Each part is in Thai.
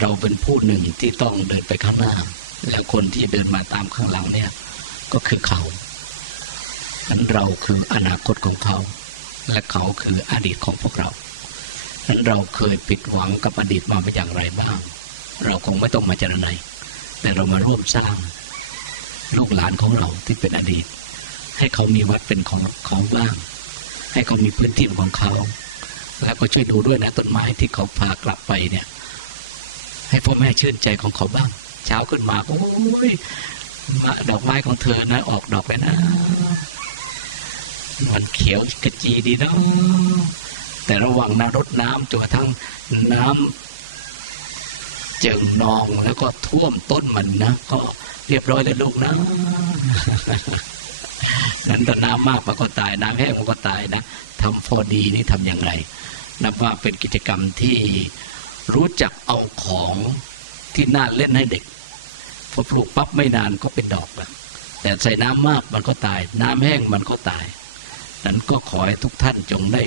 เราเป็นผู้หนึ่งที่ต้องเดินไปข้างหน้า และคนที่เดินมาตามข้างหลังเนี่ยก็คือเขานั้นเราคืออนาคตของเขา และเขาคืออดีตของพวกเรานั้นเราเคยผิดหวังกับอดีตมาเป็นอย่างไรบ้าง เราคงไม่ต้องมาเจรไนแต่เรามาร่วมสร้างลูกหลานของเราที่เป็นอดีต ให้เขามีวัดเป็นของเขาบ้าง ให้เขามีพื้นที่ของเขา แล้วก็ช่วยดูด้วยนะต้นไม้ที่เขาพากลับไปเนี่ย ให้พ่อแม่ชื่นใจของเขาบ้าง เช้าขึ้นมาโอ้ยดอกไม้ของเธอนะออกดอกไปนะมันเขียวกระจีดีเนาะแต่ระหว่างน้ำรดน้ำจนกระทั่งน้ำเจิ่งนองแล้วก็ท่วมต้นมันนะก็เรียบร้อยเลยลูกนะนั้นถ้าน้ำมากมันก็ตายน้ำแห้งมันก็ตายนะทำพอดีนี่ทำอย่างไรนับว่าเป็นกิจกรรมที่ รู้จักเอาของที่น่าเล่นให้เด็กพอปลูกปั๊บไม่นานก็เป็นดอกแล้วแต่ใส่น้ำมากมันก็ตาย น้ำแห้งมันก็ตาย นั้นก็ขอให้ทุกท่านจงได้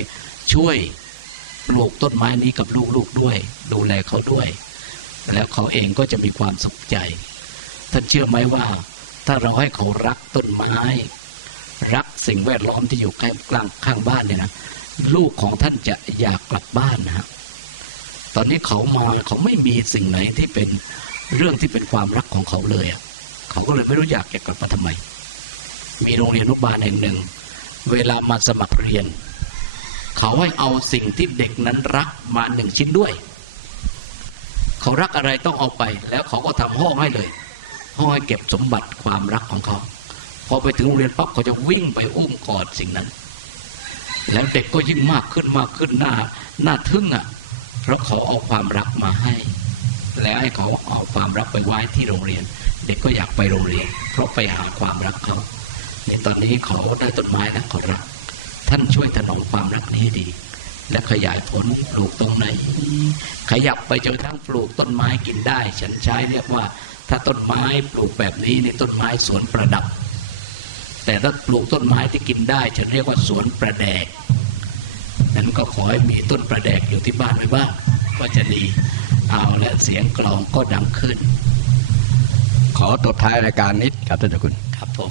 ช่วยปลูกต้นไม้นี้กับลูกๆด้วย ดูแลเขาด้วย แล้วเขาเองก็จะมีความสุขใจ ท่านเชื่อไหมว่า ถ้าเราให้เขารักต้นไม้ รักสิ่งแวดล้อมที่อยู่ใกล้กลางข้างบ้านเนี่ยนะลูกของท่านจะอยากกลับบ้านนะฮะ ตอนนี้เขามาเขาไม่มีสิ่งไหนที่เป็นเรื่องที่เป็นความรักของเขาเลยเขาก็เลยไม่รู้อยากจะกลับมาทำไม มีโรงเรียนอนุบาลแห่งหนึ่ง เวลามาสมัครเรียน เขาให้เอาสิ่งที่เด็กนั้นรักมาหนึ่งชิ้นด้วย เขารักอะไรต้องเอาไป แล้วเขาก็ทำห้องให้เลยห้องให้เก็บสมบัติความรักของเขา พอไปถึงโรงเรียนปั๊บเขาจะวิ่งไปอุ้มกอดสิ่งนั้น แล้วเด็กก็ยิ่งมากขึ้นมากขึ้นหน้าหน้าทึ่งอะ เพราะเขาเอาความรักมาให้ แล้วให้เขาเอาความรักไปไว้ที่โรงเรียน เด็กก็อยากไปโรงเรียน เพราะไปหาความรักเขาในตอนนี้เขาได้ต้นไม้แล้วเขารัก ท่านช่วยถนอมความรักนี้ดี และขยายผลปลูกตรงไหน ขยับไปจนทั้งปลูกต้นไม้กินได้ ฉันใช้เรียกว่า ถ้าต้นไม้ปลูกแบบนี้ในต้นไม้สวนประดับ แต่ถ้าปลูกต้นไม้ที่กินได้ฉันเรียกว่าสวนประแดก นั้นก็ขอให้มีต้นประแดกอยู่ที่บ้านไว้บ้างก็จะดีเอาและเสียงกลองก็ดังขึ้น ขอตบท้ายรายการนิดครับท่านเจ้าคุณครับผม